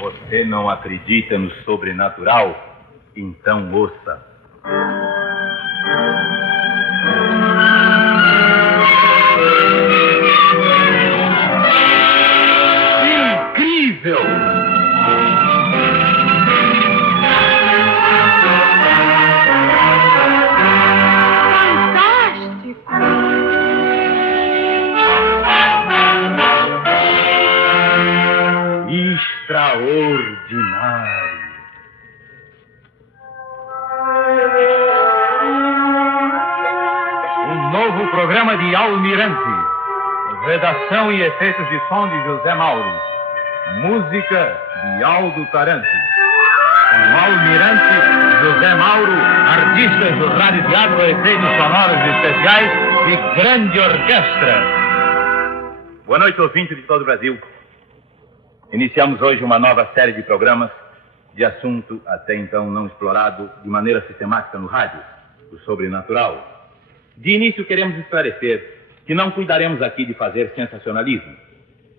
Você não acredita no sobrenatural? Então ouça. Incrível! Extraordinário. Um novo programa de Almirante. Redação e efeitos de som de José Mauro. Música de Aldo Taranto. Com Almirante, José Mauro, artistas do Rádio Teatro, efeitos sonoros especiais e grande orquestra. Boa noite, ouvintes de todo o Brasil. Iniciamos hoje uma nova série de programas de assunto até então não explorado de maneira sistemática no rádio, o sobrenatural. De início, queremos esclarecer que não cuidaremos aqui de fazer sensacionalismo.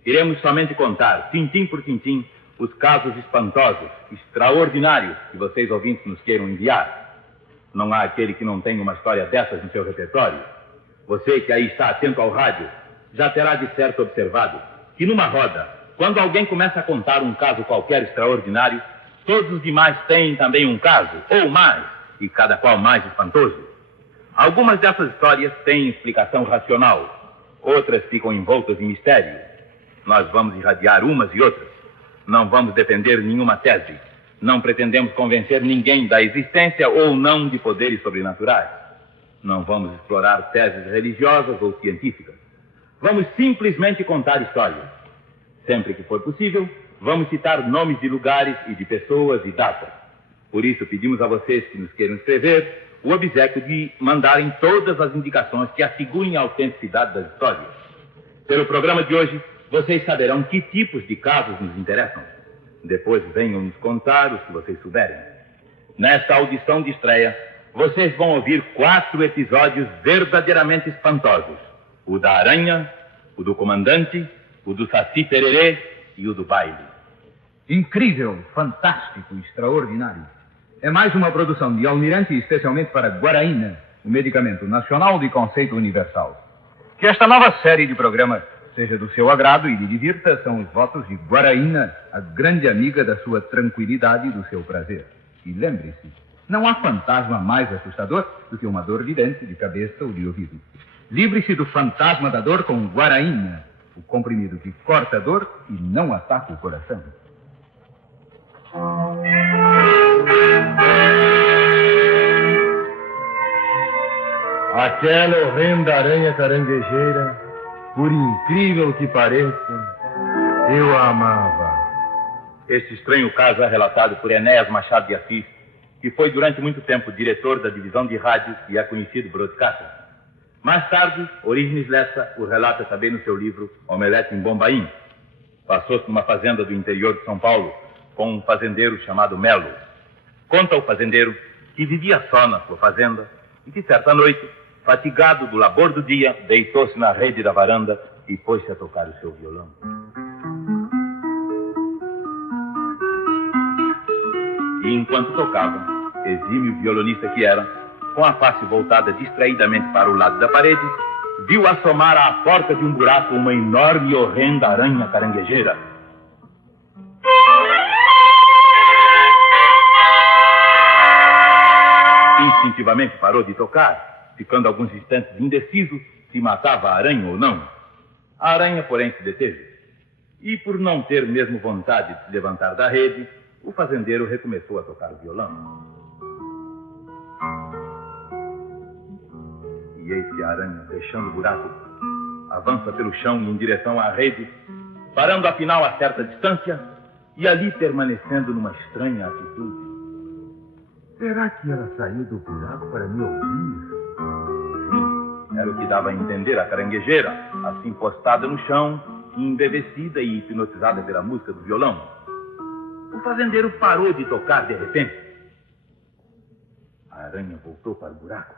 Iremos somente contar, tintim por tintim, os casos espantosos, extraordinários que vocês ouvintes nos queiram enviar. Não há aquele que não tenha uma história dessas no seu repertório. Você que aí está atento ao rádio já terá de certo observado que numa roda, quando alguém começa a contar um caso qualquer extraordinário, todos os demais têm também um caso, ou mais, e cada qual mais espantoso. Algumas dessas histórias têm explicação racional, outras ficam envoltas em mistério. Nós vamos irradiar umas e outras. Não vamos defender nenhuma tese. Não pretendemos convencer ninguém da existência ou não de poderes sobrenaturais. Não vamos explorar teses religiosas ou científicas. Vamos simplesmente contar histórias. Sempre que for possível, vamos citar nomes de lugares e de pessoas e datas. Por isso, pedimos a vocês que nos queiram escrever o obséquio de mandarem todas as indicações que assegurem a autenticidade das histórias. Pelo programa de hoje, vocês saberão que tipos de casos nos interessam. Depois venham nos contar os que vocês souberem. Nesta audição de estreia, vocês vão ouvir 4 episódios verdadeiramente espantosos. O da aranha, o do comandante, o do Saci Pererê e o do baile. Incrível, fantástico, extraordinário. É mais uma produção de Almirante especialmente para Guaraína, o medicamento nacional de conceito universal. Que esta nova série de programa seja do seu agrado e lhe divirta são os votos de Guaraína, a grande amiga da sua tranquilidade e do seu prazer. E lembre-se, não há fantasma mais assustador do que uma dor de dente, de cabeça ou de ouvido. Livre-se do fantasma da dor com Guaraína, o comprimido que corta a dor e não ataca o coração. Aquela horrenda aranha caranguejeira, por incrível que pareça, eu a amava. Este estranho caso é relatado por Enéas Machado de Assis, que foi durante muito tempo diretor da divisão de rádio e é conhecido broadcaster. Mais tarde, Orígenes Lessa o relata também no seu livro Omelete em Bombaim. Passou-se numa fazenda do interior de São Paulo com um fazendeiro chamado Melo. Conta o fazendeiro que vivia só na sua fazenda e que certa noite, fatigado do labor do dia, deitou-se na rede da varanda e pôs-se a tocar o seu violão. E enquanto tocava, exímio violonista que era, com a face voltada distraidamente para o lado da parede, viu assomar à porta de um buraco uma enorme e horrenda aranha caranguejeira. Instintivamente parou de tocar, ficando alguns instantes indeciso se matava a aranha ou não. A aranha, porém, se deteve. E por não ter mesmo vontade de se levantar da rede, o fazendeiro recomeçou a tocar o violão. E eis que a aranha, deixando o buraco, avança pelo chão em direção à rede, parando afinal a certa distância e ali permanecendo numa estranha atitude. Será que ela saiu do buraco para me ouvir? Sim, era o que dava a entender a caranguejeira, assim postada no chão, embevecida e hipnotizada pela música do violão. O fazendeiro parou de tocar de repente. A aranha voltou para o buraco.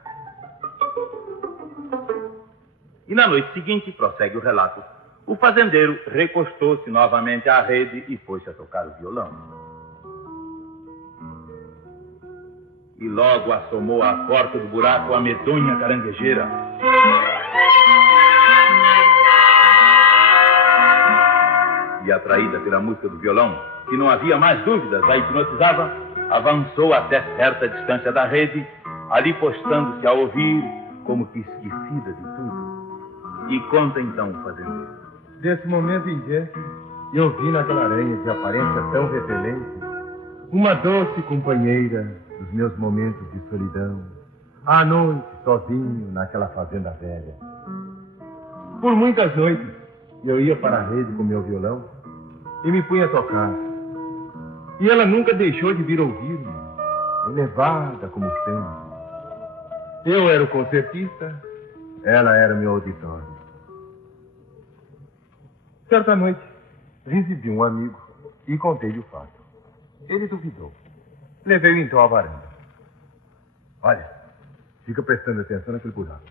E na noite seguinte, prossegue o relato, O fazendeiro recostou-se novamente à rede e pôs-se a tocar o violão. E logo assomou à porta do buraco a medonha caranguejeira. E atraída pela música do violão, que não havia mais dúvidas, a hipnotizava, avançou até certa distância da rede, ali postando-se a ouvir, como que esquecida de tudo. E conta então o fazendeiro. Desse momento em diante, eu vi naquela aranha de aparência tão repelente uma doce companheira dos meus momentos de solidão, à noite, sozinho, naquela fazenda velha. Por muitas noites, eu ia para a rede com meu violão e me punha a tocar. E ela nunca deixou de vir ouvir-me, elevada como sempre. Eu era o concertista, ela era meu auditório. Certa noite, recebi um amigo e contei-lhe o fato. Ele duvidou. Levei-o então à varanda. Olha, fica prestando atenção naquele buraco.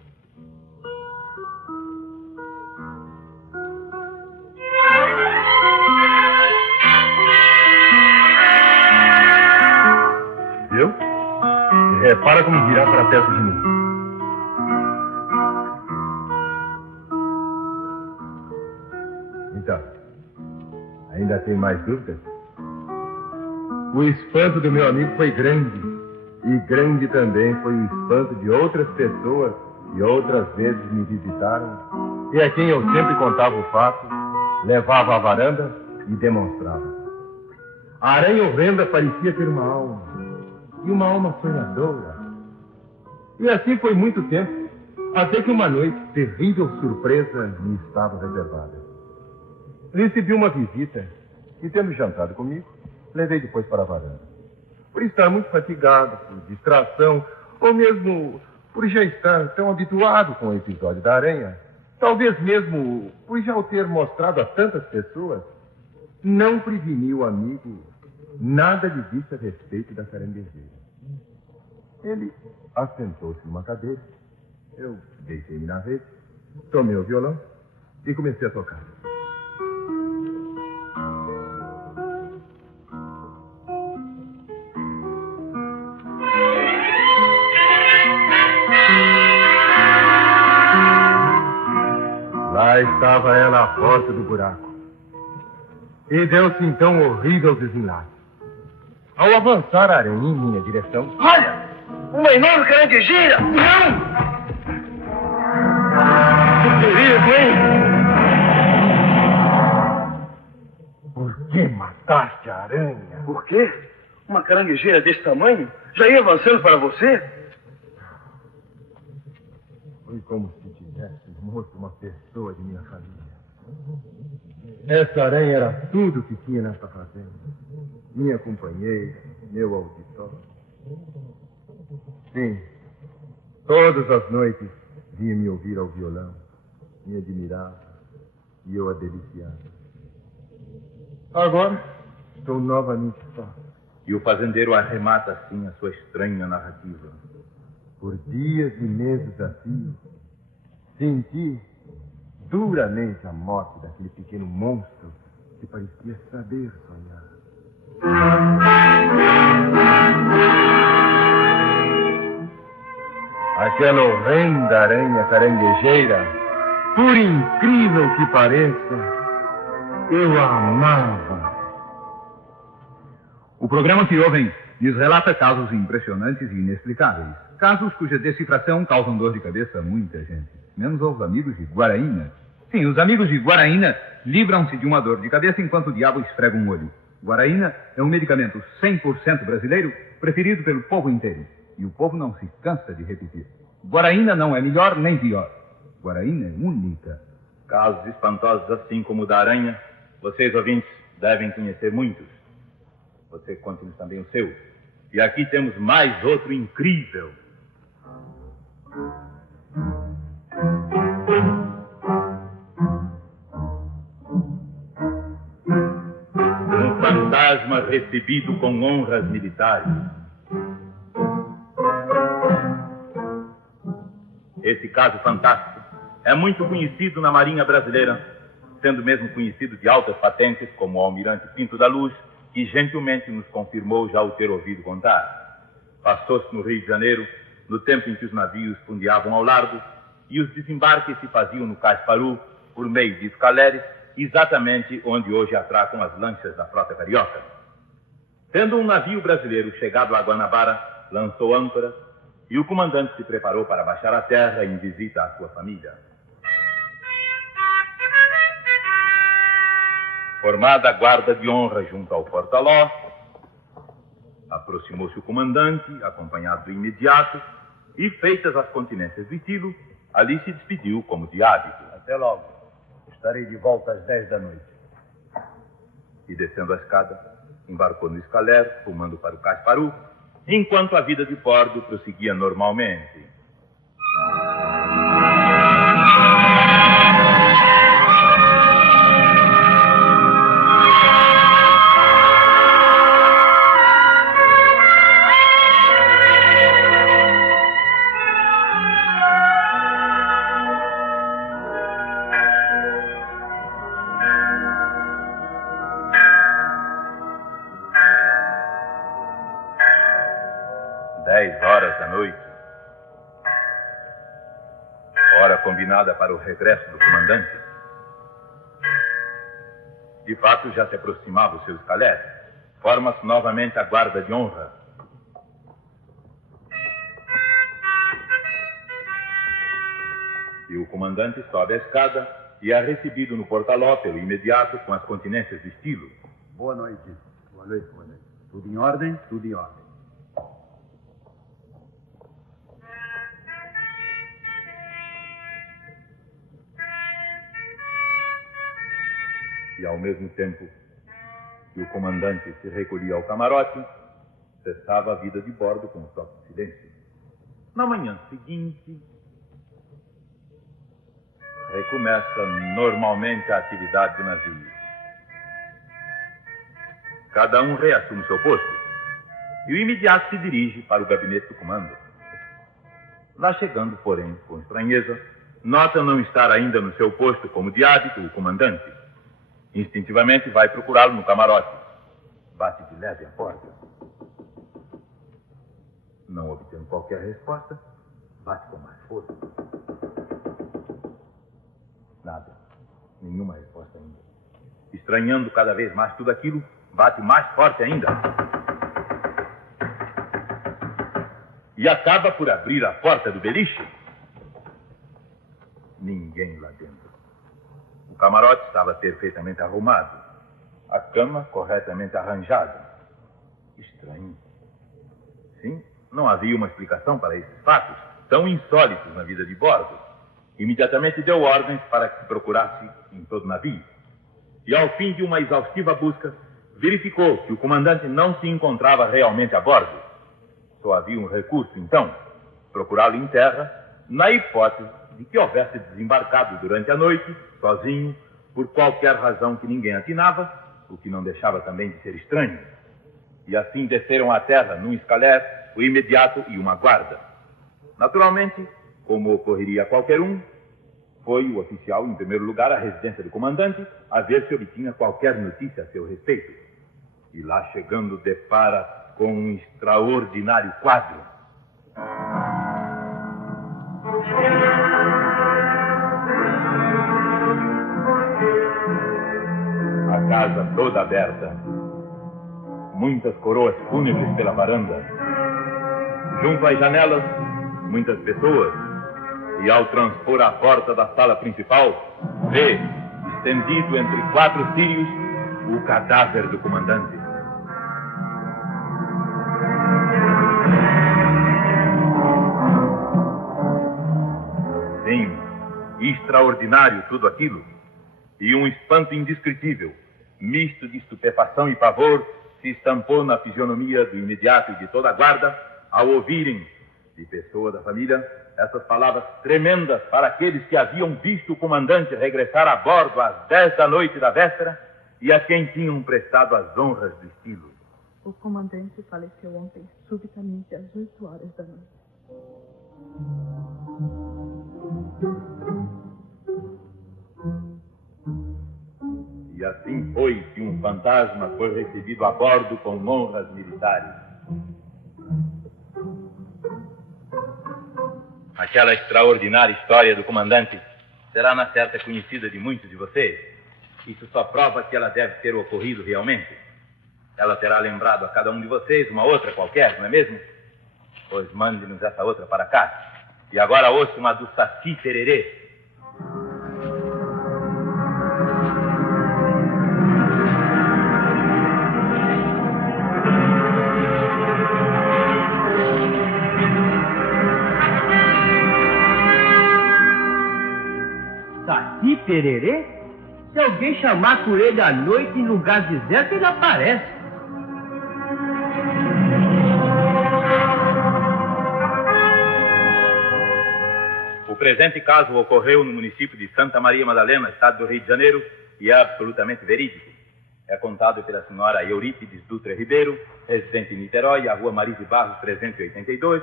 Viu? E repara como virá para perto de mim. Então, ainda tem mais dúvidas? O espanto do meu amigo foi grande. E grande também foi o espanto de outras pessoas que outras vezes me visitaram e a quem eu sempre contava o fato, levava à varanda e demonstrava. A aranha horrenda parecia ter uma alma, e uma alma sonhadora. E assim foi muito tempo, até que uma noite, terrível surpresa me estava reservada. Recebi uma visita e, tendo jantado comigo, levei depois para a varanda. Por estar muito fatigado, por distração, ou mesmo por já estar tão habituado com o episódio da aranha, talvez mesmo por já o ter mostrado a tantas pessoas, não preveni o amigo nada lhe disse a respeito da caranguejeira. Ele assentou-se numa cadeira, eu deitei-me na rede, tomei o violão e comecei a tocar. Lá estava ela à porta do buraco. E deu-se então um horrível desenlace. Ao avançar a aranha em minha direção... Olha! Uma enorme caranguejeira! Não! Que perigo, hein? Por que mataste a aranha? Por quê? Uma caranguejeira desse tamanho já ia avançando para você? Foi como se tivesse morto uma pessoa de minha família. Essa aranha era tudo que tinha nessa fazenda. Minha companheira, meu auditório. Sim, todas as noites vinha me ouvir ao violão, me admirava e eu a deliciava. Agora estou novamente só. E o fazendeiro arremata assim a sua estranha narrativa. Por dias e meses a fio, senti duramente a morte daquele pequeno monstro que parecia saber sonhar. Aquela horrenda aranha caranguejeira, por incrível que pareça, eu a amava. O programa que ouvem lhes relata casos impressionantes e inexplicáveis. Casos cuja decifração causam dor de cabeça a muita gente. Menos aos amigos de Guaraína. Sim, os amigos de Guaraína livram-se de uma dor de cabeça enquanto o diabo esfrega um olho. Guaraína é um medicamento 100% brasileiro, preferido pelo povo inteiro. E o povo não se cansa de repetir. Guaraína não é melhor nem pior. Guaraína é única. Casos espantosos assim como o da aranha, vocês ouvintes devem conhecer muitos. Você conte-nos também o seu. E aqui temos mais outro incrível. Um fantasma recebido com honras militares. Esse caso fantástico é muito conhecido na Marinha Brasileira, sendo mesmo conhecido de altas patentes como o almirante Pinto da Luz, que gentilmente nos confirmou já o ter ouvido contar. Passou-se no Rio de Janeiro, no tempo em que os navios fundeavam ao largo, e os desembarques se faziam no Cais Paru, por meio de escaleres, exatamente onde hoje atracam as lanchas da frota carioca. Tendo um navio brasileiro chegado a Guanabara, lançou âncora, e o comandante se preparou para baixar a terra em visita à sua família. Formada a guarda de honra junto ao porta-ló, aproximou-se o comandante, acompanhado do imediato, e, feitas as continências do estilo, ali se despediu como de hábito. Até logo. Estarei de volta às 10 da noite. E, descendo a escada, embarcou no escaler, rumando para o Cais Paru, enquanto a vida de bordo prosseguia normalmente. Hora combinada para o regresso do comandante. De fato, já se aproximava o seu escaler. Forma-se novamente a guarda de honra. E o comandante sobe a escada e é recebido no porta-ló pelo imediato com as continências de estilo. Boa noite. Boa noite, comandante. Tudo em ordem? Tudo em ordem. E, ao mesmo tempo que o comandante se recolhia ao camarote, cessava a vida de bordo com um toque de silêncio. Na manhã seguinte, recomeça normalmente a atividade do navio. Cada um reassume seu posto e o imediato se dirige para o gabinete do comando. Lá chegando, porém, com estranheza, nota não estar ainda no seu posto como de hábito o comandante. Instintivamente vai procurá-lo no camarote. Bate de leve a porta. Não obtendo qualquer resposta, bate com mais força. Nada. Nenhuma resposta ainda. Estranhando cada vez mais tudo aquilo, bate mais forte ainda. E acaba por abrir a porta do beliche. Ninguém lá dentro. O camarote estava perfeitamente arrumado. A cama corretamente arranjada. Estranho. Sim, não havia uma explicação para esses fatos, tão insólitos na vida de bordo. Imediatamente deu ordens para que se procurasse em todo o navio. E, ao fim de uma exaustiva busca, verificou que o comandante não se encontrava realmente a bordo. Só havia um recurso, então, procurá-lo em terra, na hipótese de que houvesse desembarcado durante a noite, sozinho, por qualquer razão que ninguém atinava, o que não deixava também de ser estranho. E assim desceram à terra num escaler, o imediato e uma guarda. Naturalmente, como ocorreria a qualquer um, foi o oficial, em primeiro lugar, à residência do comandante, a ver se obtinha qualquer notícia a seu respeito. E lá chegando, depara com um extraordinário quadro. A casa toda aberta. Muitas coroas fúnebres pela varanda. Junto às janelas, muitas pessoas. E ao transpor a porta da sala principal, vê, estendido entre 4 círios, o cadáver do comandante. Sim, extraordinário tudo aquilo. E um espanto indescritível, misto de estupefação e pavor, se estampou na fisionomia do imediato e de toda a guarda, ao ouvirem, de pessoa da família, essas palavras tremendas para aqueles que haviam visto o comandante regressar a bordo às 10 da noite da véspera e a quem tinham prestado as honras do estilo. O comandante faleceu ontem, subitamente, às 8 horas da noite. E assim foi que um fantasma foi recebido a bordo com honras militares. Aquela extraordinária história do comandante será, na certa, conhecida de muitos de vocês. Isso só prova que ela deve ter ocorrido realmente. Ela terá lembrado a cada um de vocês uma outra qualquer, não é mesmo? Pois mande-nos essa outra para cá. E agora ouça uma do Saci Pererê. Saci Pererê? Se alguém chamar por ele à noite em lugar deserto, ele aparece. O presente caso ocorreu no município de Santa Maria Madalena, estado do Rio de Janeiro, e é absolutamente verídico. É contado pela senhora Eurípides Dutra Ribeiro, residente em Niterói, a rua Marise Barros 382,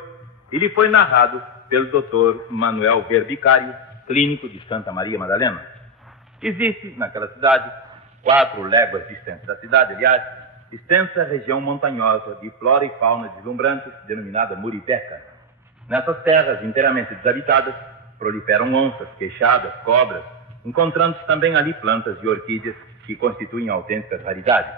e lhe foi narrado pelo Dr. Manuel Verbicário, clínico de Santa Maria Madalena. Existe, naquela cidade, 4 léguas distantes da cidade, aliás, extensa região montanhosa de flora e fauna deslumbrantes, denominada Muribeca. Nessas terras inteiramente desabitadas, proliferam onças, queixadas, cobras, encontrando-se também ali plantas e orquídeas que constituem autênticas raridades.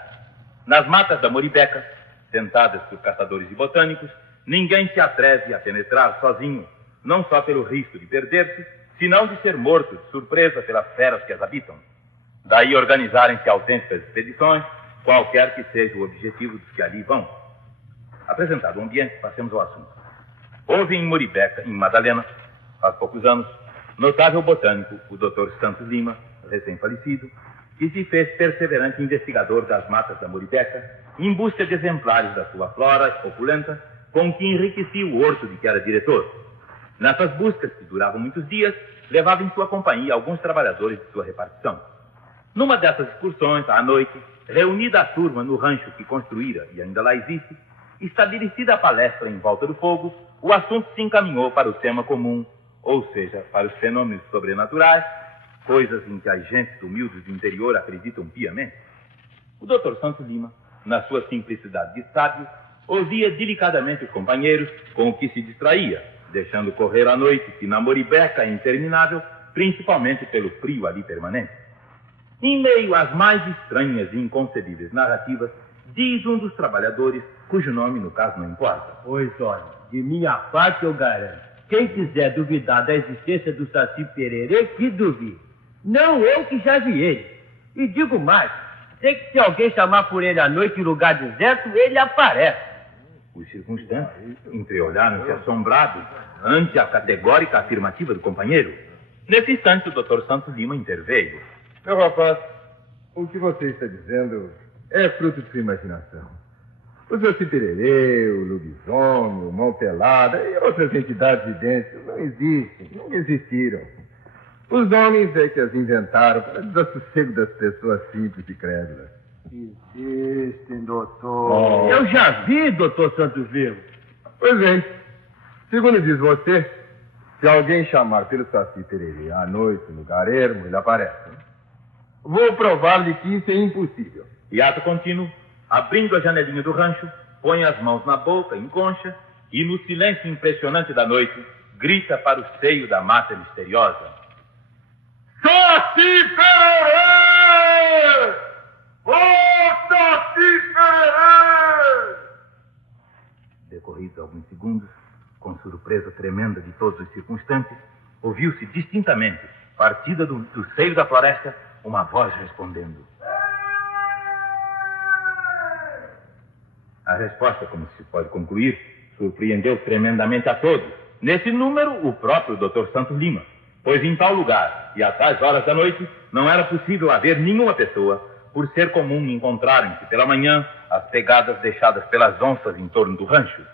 Nas matas da Muribeca, tentadas por caçadores e botânicos, ninguém se atreve a penetrar sozinho, não só pelo risco de perder-se, senão de ser morto de surpresa pelas feras que as habitam. Daí organizarem-se autênticas expedições, qualquer que seja o objetivo dos que ali vão. Apresentado o ambiente, passemos ao assunto. Houve em Muribeca, em Madalena, há poucos anos, notável botânico, o Dr. Santos Lima, recém-falecido, que se fez perseverante investigador das matas da Muribeca, em busca de exemplares da sua flora opulenta, com que enriquecia o horto de que era diretor. Nessas buscas, que duravam muitos dias, levava em sua companhia alguns trabalhadores de sua repartição. Numa dessas excursões, à noite, reunida a turma no rancho que construíra e ainda lá existe, estabelecida a palestra em volta do fogo, o assunto se encaminhou para o tema comum, ou seja, para os fenômenos sobrenaturais, coisas em que as gentes humildes do interior acreditam piamente. O Dr. Santos Lima, na sua simplicidade de sábio, ouvia delicadamente os companheiros com o que se distraía, deixando correr a noite que na Muribeca é interminável, principalmente pelo frio ali permanente. Em meio às mais estranhas e inconcebíveis narrativas, diz um dos trabalhadores, cujo nome no caso não importa. Pois olha, de minha parte eu garanto. Quem quiser duvidar da existência do Saci Pererê, que duvide. Não eu que já vi ele. E digo mais, sei que se alguém chamar por ele à noite em lugar deserto, ele aparece. Os circunstantes entreolharam-se assombrados ante a categórica afirmativa do companheiro. Nesse instante, o Dr. Santos Lima interveio. Meu rapaz, o que você está dizendo é fruto de sua imaginação. O Saci Pererê, o lobisomem, o mão pelada e outras entidades idênticas não existem, nunca existiram. Os homens é que as inventaram para desassossego das pessoas simples e crédulas. Existem, doutor. Eu já vi, doutor Santos Lima. Pois bem, segundo diz você, se alguém chamar pelo Saci Pererê à noite no lugar ermo, ele aparece. Vou provar-lhe que isso é impossível. E ato contínuo, abrindo a janelinha do rancho, põe as mãos na boca, em concha, e no silêncio impressionante da noite, grita para o seio da mata misteriosa: Saci Pererê! Ô Saci Pererê! Decorridos alguns segundos, com surpresa tremenda de todos os circunstantes, ouviu-se distintamente, partida do seio da floresta, uma voz respondendo. A resposta, como se pode concluir, surpreendeu tremendamente a todos. Nesse número, o próprio Dr. Santos Lima, pois em tal lugar e a tais horas da noite não era possível haver nenhuma pessoa, por ser comum encontrarem-se pela manhã as pegadas deixadas pelas onças em torno do rancho.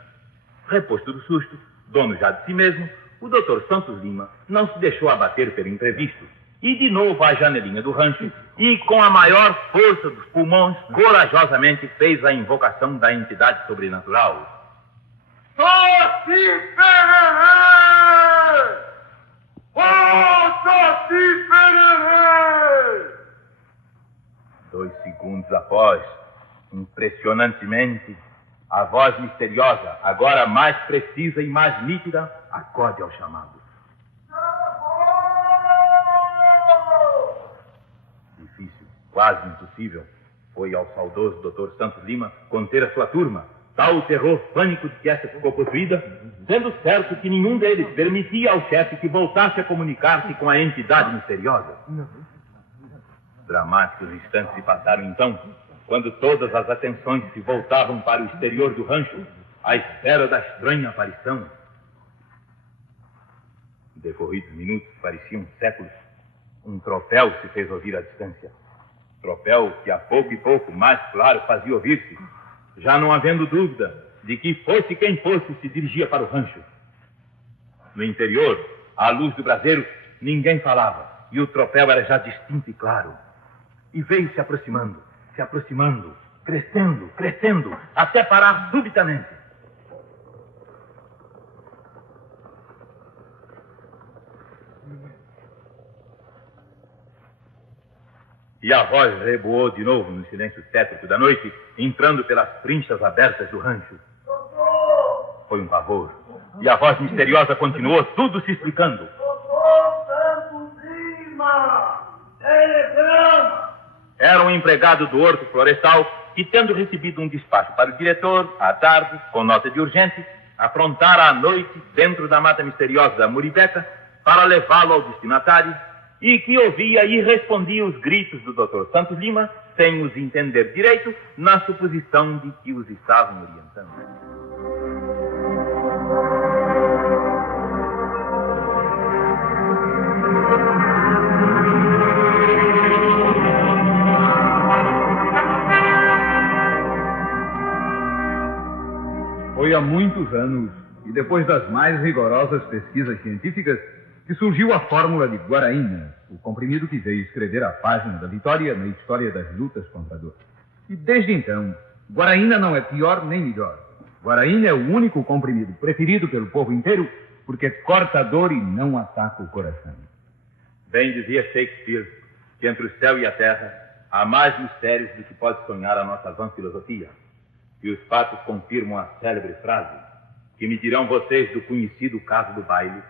Reposto do susto, dono já de si mesmo, o Dr. Santos Lima não se deixou abater pelo imprevisto e de novo à janelinha do rancho e, com a maior força dos pulmões, corajosamente fez a invocação da entidade sobrenatural. Saci Pererê! Ô Saci Pererê! 2 segundos após, impressionantemente, a voz misteriosa, agora mais precisa e mais nítida, acode ao chamado. Difícil, quase impossível, foi ao saudoso Dr. Santos Lima conter a sua turma. Tal o terror pânico de que esta ficou possuída, sendo certo que nenhum deles permitia ao chefe que voltasse a comunicar-se com a entidade misteriosa. Dramáticos instantes se passaram então, quando todas as atenções se voltavam para o exterior do rancho, à espera da estranha aparição. Decorridos minutos, pareciam séculos, um tropel se fez ouvir à distância. Tropel que a pouco e pouco mais claro fazia ouvir-se, já não havendo dúvida de que fosse quem fosse se dirigia para o rancho. No interior, à luz do braseiro, ninguém falava, e o tropel era já distinto e claro. E veio se aproximando, crescendo, crescendo, até parar subitamente. E a voz reboou de novo no silêncio tétrico da noite, entrando pelas trinchas abertas do rancho. Foi um pavor. E a voz misteriosa continuou, tudo se explicando. Doutor Santos Lima! Telegrama! Era um empregado do Horto Florestal que, tendo recebido um despacho para o diretor, à tarde, com nota de urgente, afrontara à noite dentro da mata misteriosa da Muribeca para levá-lo ao destinatário, e que ouvia e respondia os gritos do Dr. Santos Lima, sem os entender direito, na suposição de que os estavam orientando. Foi há muitos anos, e depois das mais rigorosas pesquisas científicas, que surgiu a fórmula de Guaraína, o comprimido que veio escrever a página da vitória na história das lutas contra a dor. E desde então, Guaraína não é pior nem melhor. Guaraína é o único comprimido preferido pelo povo inteiro, porque corta a dor e não ataca o coração. Bem dizia Shakespeare que entre o céu e a terra há mais mistérios do que pode sonhar a nossa vã filosofia. E os fatos confirmam a célebre frase, que me dirão vocês do conhecido caso do baile.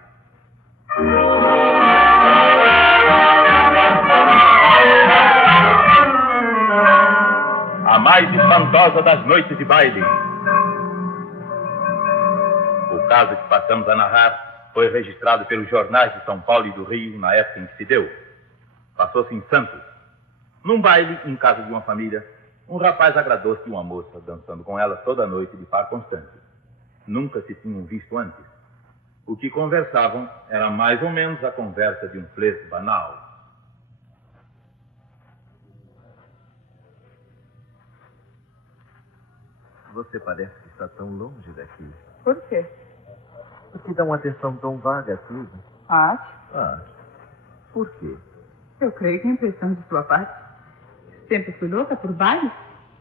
A mais espantosa das noites de baile. O caso que passamos a narrar foi registrado pelos jornais de São Paulo e do Rio na época em que se deu. Passou-se em Santos. Num baile em casa de uma família, um rapaz agradou-se de uma moça, dançando com ela toda a noite de par constante. Nunca se tinham visto antes. O que conversavam era mais ou menos a conversa de um flerte banal. Você parece que está tão longe daqui. Por quê? Porque dá uma atenção tão vaga a tudo. Acho. Por quê? Eu creio que é impressão de sua parte. Sempre fui louca por baile.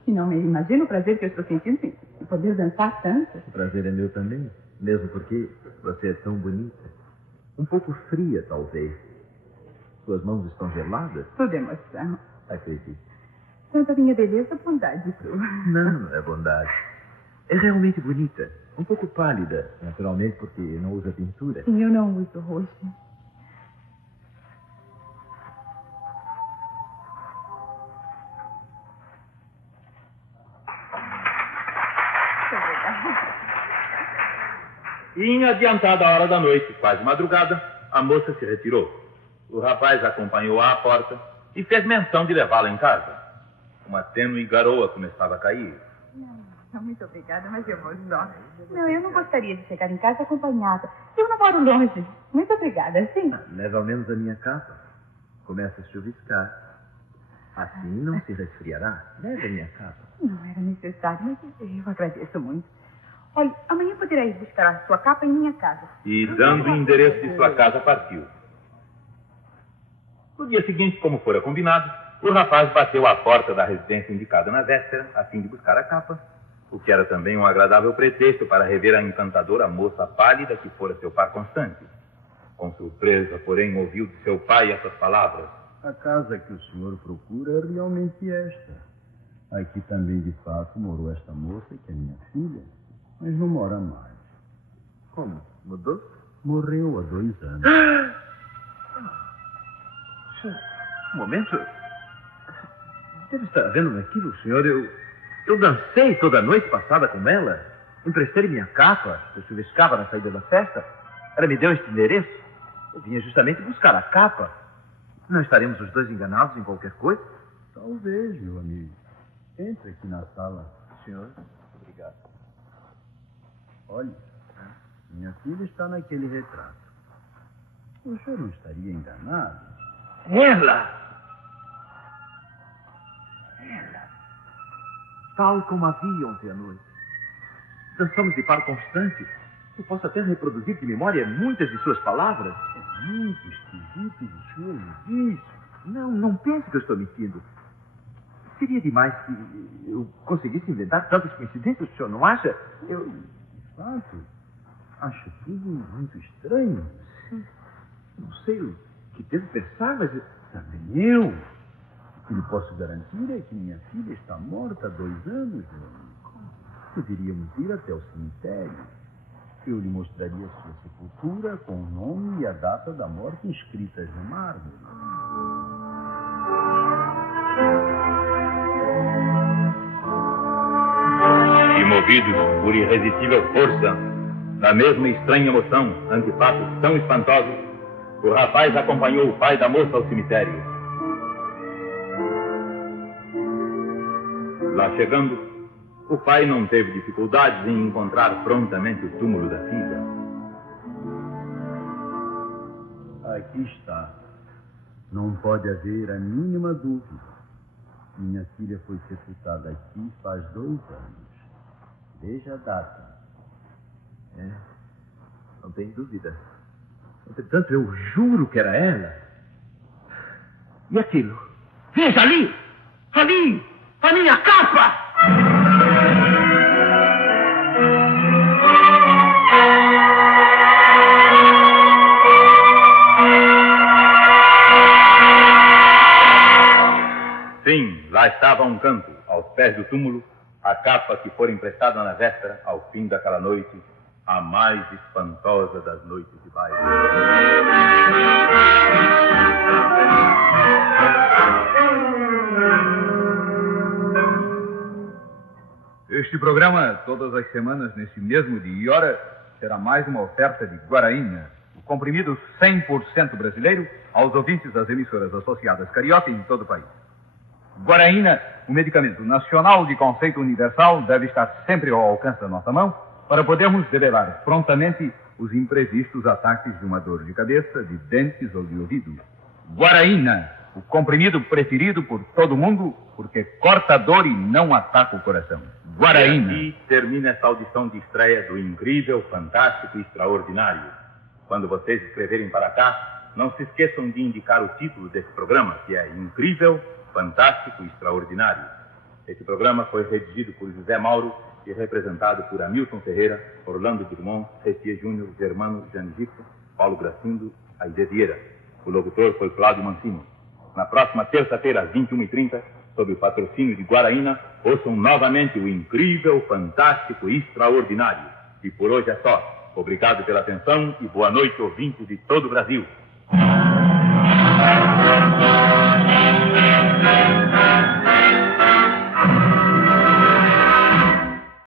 E não me imagino o prazer que eu estou sentindo em poder dançar tanto. O prazer é meu também. Mesmo porque você é tão bonita. Um pouco fria, talvez. Suas mãos estão geladas? Tudo emoção. Acredite. Tanta minha beleza, bondade sua. Não é bondade. É realmente bonita. Um pouco pálida, naturalmente, porque não usa pintura. Sim, eu não uso roxo. E em adiantada hora da noite, quase madrugada, a moça se retirou. O rapaz acompanhou-a à porta e fez menção de levá-la em casa. Uma tênue garoa começava a cair. Não, muito obrigada, mas eu vou só. Não, eu não gostaria de chegar em casa acompanhada. Eu não moro longe. Muito obrigada, sim. Leva ao menos a minha capa. Começa a chuviscar. Assim não se resfriará. Leve a minha capa. Não era necessário, mas eu agradeço muito. Olha, amanhã poderá ir buscar a sua capa em minha casa. E, dando o endereço de sua casa, partiu. No dia seguinte, como fora combinado, o rapaz bateu à porta da residência indicada na véspera, a fim de buscar a capa, o que era também um agradável pretexto para rever a encantadora moça pálida que fora seu par constante. Com surpresa, porém, ouviu de seu pai essas palavras. A casa que o senhor procura é realmente esta. Aqui também, de fato, morou esta moça, que é minha filha, mas não mora mais. Como? Mudou? Morreu há 2 anos. Um momento. Deve estar vendo naquilo, senhor. Eu dancei toda a noite passada com ela. Emprestei minha capa. Eu chuviscava na saída da festa. Ela me deu este endereço. Eu vinha justamente buscar a capa. Não estaremos os dois enganados em qualquer coisa? Talvez, meu amigo. Entre aqui na sala. Senhor, obrigado. Olhe, minha filha está naquele retrato. O senhor não estaria enganado? Ela! Tal como havia ontem à noite. Dançamos de par constante. Eu posso até reproduzir de memória muitas de suas palavras. É muito esquisito o senhor me diz. Não pense que eu estou mentindo. Seria demais se eu conseguisse inventar tantas coincidências, o senhor não acha? De fato, acho tudo muito estranho. Não sei o que devo pensar, mas... Também eu. O que lhe posso garantir é que minha filha está morta há 2 anos, meu amigo. Deveríamos ir até o cemitério. Eu lhe mostraria sua sepultura com o nome e a data da morte inscritas no mármore. E movidos por irresistível força, da mesma estranha emoção ante fatos tão espantosos, o rapaz acompanhou o pai da moça ao cemitério. Lá chegando, o pai não teve dificuldades em encontrar prontamente o túmulo da filha. Aqui está. Não pode haver a mínima dúvida. Minha filha foi sepultada aqui faz 2 anos. Veja a data. Não tem dúvida. Entretanto, eu juro que era ela. E aquilo? Veja ali! Ali! A minha capa! Sim, lá estava a um canto, aos pés do túmulo, a capa que fora emprestada na véspera, ao fim daquela noite, a mais espantosa das noites de baile. Este programa, todas as semanas, nesse mesmo dia e hora, será mais uma oferta de Guaraína, o comprimido 100% brasileiro, aos ouvintes das emissoras associadas carioca em todo o país. Guaraína, o medicamento nacional de conceito universal, deve estar sempre ao alcance da nossa mão, para podermos debelar prontamente os imprevistos ataques de uma dor de cabeça, de dentes ou de ouvido. Guaraína, o comprimido preferido por todo mundo, porque corta a dor e não ataca o coração. Guaraína. E aqui termina esta audição de estreia do incrível, fantástico e extraordinário. Quando vocês escreverem para cá, não se esqueçam de indicar o título desse programa, que é Incrível, Fantástico e Extraordinário. Esse programa foi redigido por José Mauro e representado por Hamilton Ferreira, Orlando Drummond, Restier Júnior, Germano Janigito, Paulo Gracindo, Aide Vieira. O locutor foi Cláudio Mancini. Na próxima terça-feira, às 21h30, sob o patrocínio de Guaraína, ouçam novamente o incrível, fantástico e extraordinário. E por hoje é só. Obrigado pela atenção e boa noite, ouvintes de todo o Brasil.